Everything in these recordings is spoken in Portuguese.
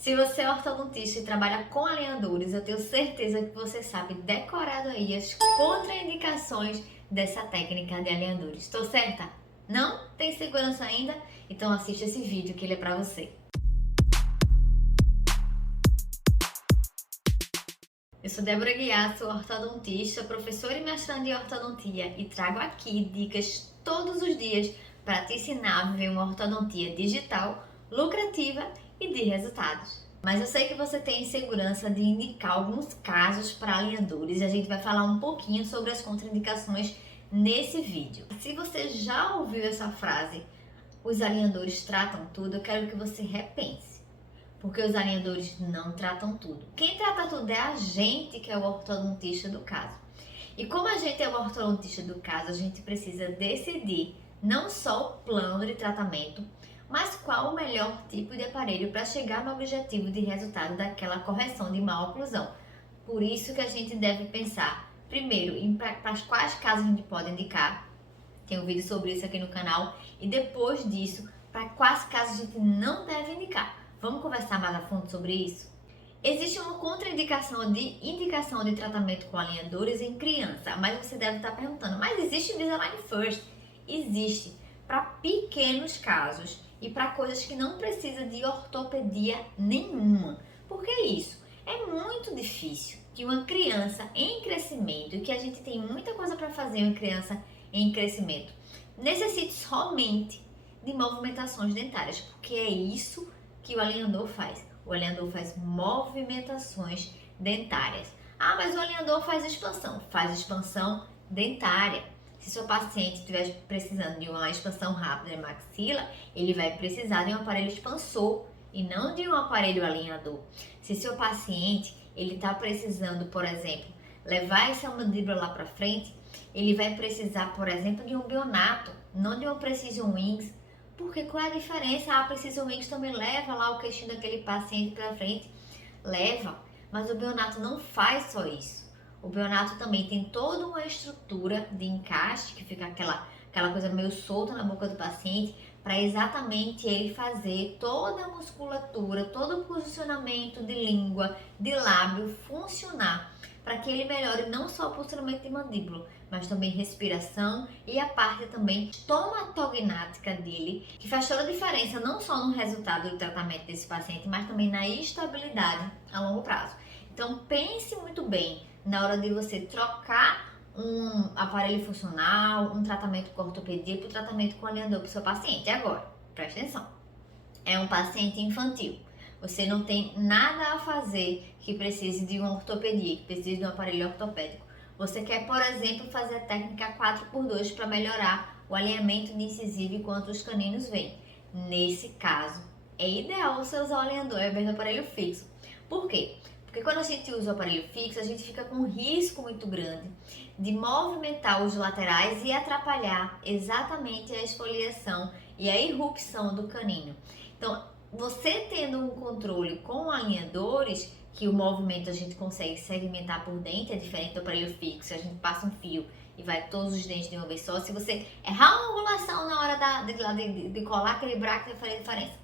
Se você é ortodontista e trabalha com alinhadores, eu tenho certeza que você sabe decorado aí as contraindicações dessa técnica de alinhadores. Estou certa? Não? Tem segurança ainda? Então assiste esse vídeo que ele é para você. Eu sou Débora Guiar, sou ortodontista, professora e mestranda em ortodontia e trago aqui dicas todos os dias para te ensinar a viver uma ortodontia digital, lucrativa e de resultados. Mas eu sei que você tem insegurança de indicar alguns casos para alinhadores e a gente vai falar um pouquinho sobre as contraindicações nesse vídeo. Se você já ouviu essa frase, os alinhadores tratam tudo, eu quero que você repense. Porque os alinhadores não tratam tudo. Quem trata tudo é a gente, que é o ortodontista do caso. E como a gente é o ortodontista do caso, a gente precisa decidir não só o plano de tratamento, mas qual o melhor tipo de aparelho para chegar no objetivo de resultado daquela correção de má oclusão. Por isso que a gente deve pensar, primeiro, em para quais casos a gente pode indicar. Tem um vídeo sobre isso aqui no canal. E depois disso, para quais casos a gente não deve indicar. Vamos conversar mais a fundo sobre isso? Existe uma contraindicação de indicação de tratamento com alinhadores em criança, mas você deve estar perguntando, mas existe Invisalign First? Existe, para pequenos casos e para coisas que não precisam de ortopedia nenhuma. Por que isso? É muito difícil que uma criança em crescimento, e que a gente tem muita coisa para fazer em uma criança em crescimento, necessite somente de movimentações dentárias, porque é isso que o alinhador faz. O alinhador faz movimentações dentárias. Ah, mas o alinhador faz expansão dentária. Se seu paciente estiver precisando de uma expansão rápida de maxila, ele vai precisar de um aparelho expansor e não de um aparelho alinhador. Se seu paciente ele está precisando, por exemplo, levar essa mandíbula lá para frente, ele vai precisar, por exemplo, de um Bionato, não de uma Precision Wings. Porque qual é a diferença? A Precision Wings também leva lá o queixinho daquele paciente para frente. Leva, mas o Bionato não faz só isso. O Bionato também tem toda uma estrutura de encaixe, que fica aquela coisa meio solta na boca do paciente, para exatamente ele fazer toda a musculatura, todo o posicionamento de língua, de lábio funcionar, para que ele melhore não só o posicionamento de mandíbula, mas também respiração e a parte também estomatognática dele, que faz toda a diferença não só no resultado do tratamento desse paciente, mas também na estabilidade a longo prazo. Então pense muito bem na hora de você trocar um aparelho funcional, um tratamento com ortopedia para o tratamento com alinhador para o seu paciente. Agora, presta atenção, é um paciente infantil. Você não tem nada a fazer que precise de uma ortopedia, que precise de um aparelho ortopédico. Você quer, por exemplo, fazer a técnica 4x2 para melhorar o alinhamento de incisivo enquanto os caninos vêm. Nesse caso, é ideal você usar o alinhador ao invés do aparelho fixo. Por quê? Porque quando a gente usa o aparelho fixo, a gente fica com um risco muito grande de movimentar os laterais e atrapalhar exatamente a esfoliação e a irrupção do canino. Então, você tendo um controle com alinhadores, que o movimento a gente consegue segmentar por dente, é diferente do aparelho fixo, a gente passa um fio e vai todos os dentes de uma vez só. Se você errar uma angulação na hora de colar aquele braço, vai fazer diferença.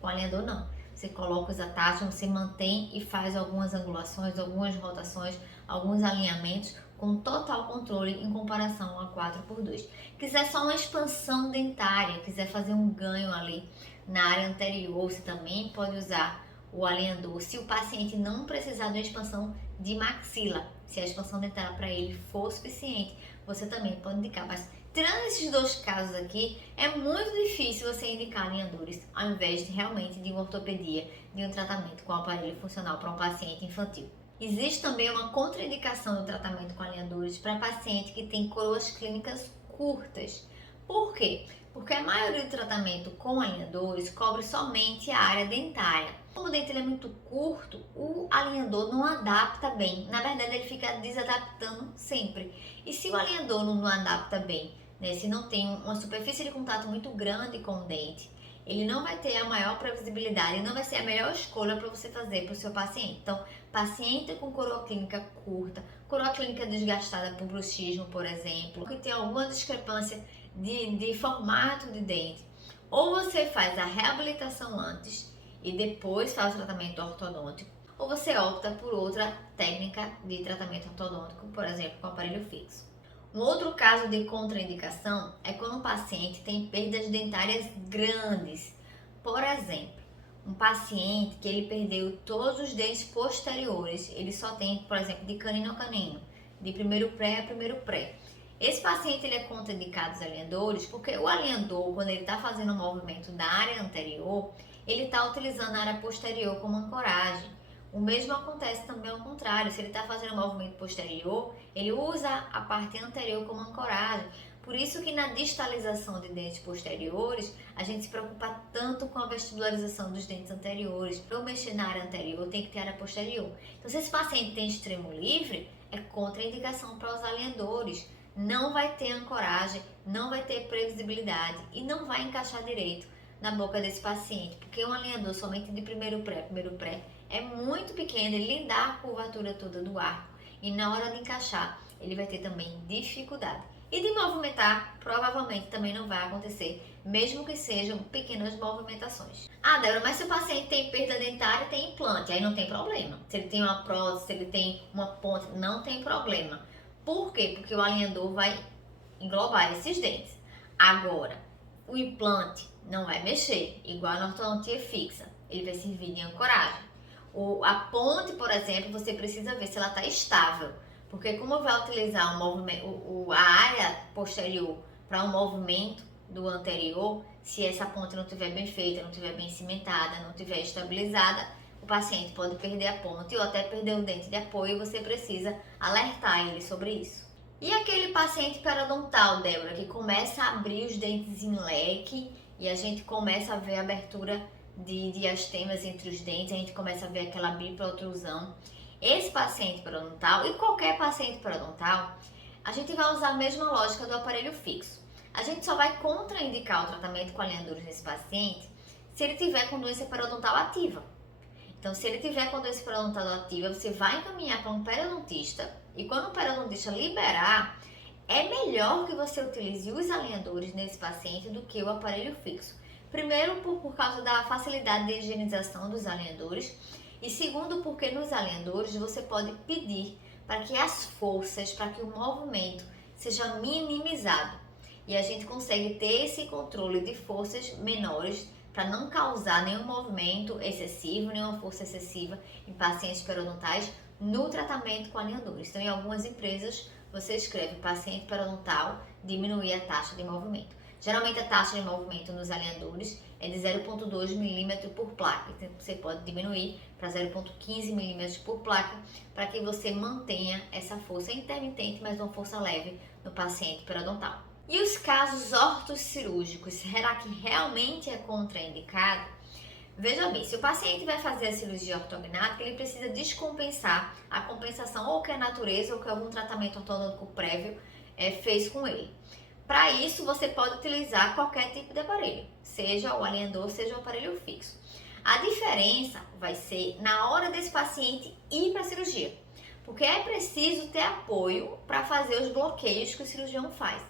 Com alinhador, não. Você coloca os attachments, você mantém e faz algumas angulações, algumas rotações, alguns alinhamentos com total controle em comparação a 4x2. Quiser só uma expansão dentária, quiser fazer um ganho ali na área anterior, você também pode usar o alinhador. Se o paciente não precisar de uma expansão de maxila, se a expansão dentária para ele for suficiente, você também pode indicar. Mas tirando esses dois casos aqui, é muito difícil você indicar alinhadores ao invés de realmente de uma ortopedia, de um tratamento com aparelho funcional para um paciente infantil. Existe também uma contraindicação do tratamento com alinhadores para paciente que tem coroas clínicas curtas. Por quê? Porque a maioria do tratamento com alinhadores cobre somente a área dentária. Como o dente é muito curto, o alinhador não adapta bem. Na verdade, ele fica desadaptando sempre. E se o alinhador não adapta bem, né, se não tem uma superfície de contato muito grande com o dente, ele não vai ter a maior previsibilidade, não vai ser a melhor escolha para você fazer para o seu paciente. Então, paciente com coroa clínica curta, coroa clínica desgastada por bruxismo, por exemplo, que tem alguma discrepância de formato de dente, ou você faz a reabilitação antes e depois faz o tratamento ortodôntico, ou você opta por outra técnica de tratamento ortodôntico, por exemplo, com aparelho fixo. Um outro caso de contraindicação é quando um paciente tem perdas dentárias grandes. Por exemplo, um paciente que ele perdeu todos os dentes posteriores, ele só tem, por exemplo, de canino a canino, de primeiro pré a primeiro pré. Esse paciente ele é contraindicado aos alinhadores porque o alinhador, quando ele está fazendo o movimento da área anterior, ele está utilizando a área posterior como ancoragem. O mesmo acontece também ao contrário, se ele está fazendo o movimento posterior, ele usa a parte anterior como ancoragem. Por isso que na distalização de dentes posteriores, a gente se preocupa tanto com a vestibularização dos dentes anteriores. Para eu mexer na área anterior, tem que ter área posterior. Então, se esse paciente tem extremo livre, é contraindicação para os alinhadores. Não vai ter ancoragem, não vai ter previsibilidade e não vai encaixar direito na boca desse paciente, porque um alinhador somente de primeiro pré, é muito pequeno, ele lhe dá a curvatura toda do arco e na hora de encaixar ele vai ter também dificuldade. E de movimentar, provavelmente também não vai acontecer, mesmo que sejam pequenas movimentações. Ah, Débora, mas se o paciente tem perda dentária e tem implante, aí não tem problema. Se ele tem uma prótese, se ele tem uma ponte, não tem problema. Por quê? Porque o alinhador vai englobar esses dentes. Agora, o implante não vai mexer, igual na ortodontia fixa. Ele vai servir de ancoragem. A ponte, por exemplo, você precisa ver se ela está estável. Porque como vai utilizar a área posterior para um movimento do anterior, se essa ponte não estiver bem feita, não estiver bem cimentada, não estiver estabilizada, o paciente pode perder a ponte ou até perder o dente de apoio e você precisa alertar ele sobre isso. E aquele paciente periodontal, Débora, que começa a abrir os dentes em leque e a gente começa a ver a abertura de diastemas entre os dentes, a gente começa a ver aquela biprotrusão. Esse paciente periodontal e qualquer paciente periodontal, a gente vai usar a mesma lógica do aparelho fixo. A gente só vai contraindicar o tratamento com alinhadores nesse paciente se ele tiver com doença periodontal ativa. Então, se ele tiver com doença periodontal ativa, você vai encaminhar para um periodontista e quando o periodontista liberar, é melhor que você utilize os alinhadores nesse paciente do que o aparelho fixo. Primeiro, por causa da facilidade de higienização dos alinhadores e segundo, porque nos alinhadores você pode pedir para que as forças, para que o movimento seja minimizado e a gente consegue ter esse controle de forças menores para não causar nenhum movimento excessivo, nenhuma força excessiva em pacientes periodontais no tratamento com alinhadores. Então, em algumas empresas, você escreve paciente periodontal, diminuir a taxa de movimento. Geralmente, a taxa de movimento nos alinhadores é de 0,2 mm por placa. Então, você pode diminuir para 0,15 mm por placa para que você mantenha essa força intermitente, mas uma força leve no paciente periodontal. E os casos ortocirúrgicos, será que realmente é contraindicado? Veja bem, se o paciente vai fazer a cirurgia ortognática, ele precisa descompensar a compensação ou que a natureza ou que algum tratamento ortodôntico prévio fez com ele. Para isso, você pode utilizar qualquer tipo de aparelho, seja o alinhador, seja o aparelho fixo. A diferença vai ser na hora desse paciente ir para a cirurgia, porque é preciso ter apoio para fazer os bloqueios que o cirurgião faz.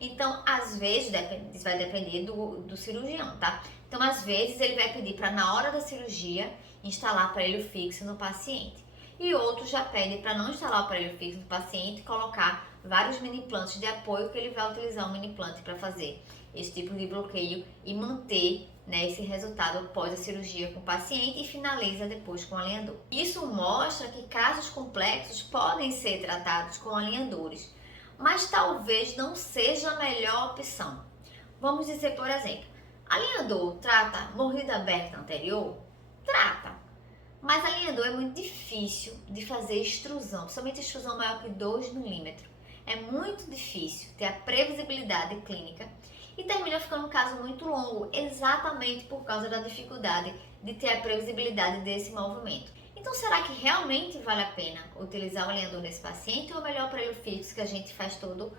Então, às vezes, isso vai depender do cirurgião, tá? Então, às vezes, ele vai pedir para, na hora da cirurgia, instalar aparelho fixo no paciente. E outros já pedem para não instalar o aparelho fixo no paciente, colocar vários mini implantes de apoio que ele vai utilizar um mini implante para fazer esse tipo de bloqueio e manter, né, esse resultado após a cirurgia com o paciente e finaliza depois com o alinhador. Isso mostra que casos complexos podem ser tratados com alinhadores, mas talvez não seja a melhor opção. Vamos dizer, por exemplo, alinhador trata mordida aberta anterior? Trata. Mas alinhador é muito difícil de fazer extrusão, principalmente extrusão maior que 2 mm. É muito difícil ter a previsibilidade clínica e termina ficando um caso muito longo, exatamente por causa da dificuldade de ter a previsibilidade desse movimento. Então, será que realmente vale a pena utilizar o alinhador nesse paciente ou é melhor o aparelho fixo que a gente faz todo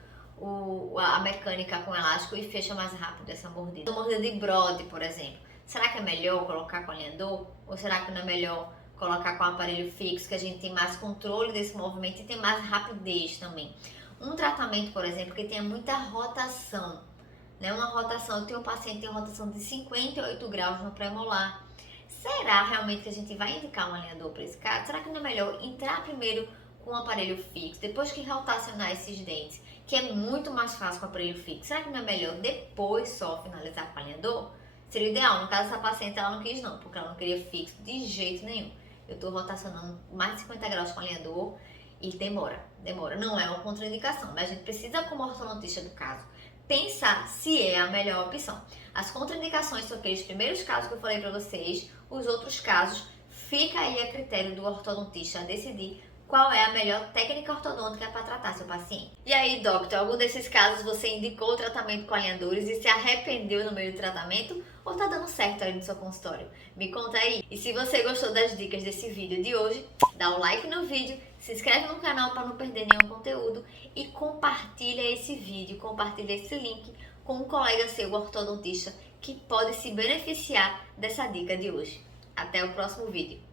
a mecânica com elástico e fecha mais rápido essa mordida? Uma mordida de Brode, por exemplo. Será que é melhor colocar com alinhador ou será que não é melhor colocar com aparelho fixo que a gente tem mais controle desse movimento e tem mais rapidez também? Um tratamento, por exemplo, que tenha muita rotação, né? Uma rotação, eu tenho um paciente que tem uma rotação de 58 graus no pré-molar. será realmente que a gente vai indicar um alinhador para esse caso? Será que não é melhor entrar primeiro com um aparelho fixo, depois que rotacionar esses dentes, que é muito mais fácil com o aparelho fixo? Será que não é melhor depois só finalizar com o alinhador? Seria ideal. No caso dessa paciente, ela não quis não, porque ela não queria fixo de jeito nenhum. Eu tô rotacionando mais de 50 graus com o alinhador e demora. Não é uma contraindicação, mas a gente precisa, como ortodontista do caso, pensar se é a melhor opção. As contraindicações são aqueles primeiros casos que eu falei para vocês, os outros casos fica aí a critério do ortodontista decidir qual é a melhor técnica ortodôntica para tratar seu paciente. E aí, doctor, algum desses casos você indicou o tratamento com alinhadores e se arrependeu no meio do tratamento? Ou tá dando certo aí no seu consultório? Me conta aí. E se você gostou das dicas desse vídeo de hoje, dá um like no vídeo, se inscreve no canal para não perder nenhum conteúdo e compartilha esse vídeo, compartilha esse link com um colega seu ortodontista que pode se beneficiar dessa dica de hoje. Até o próximo vídeo.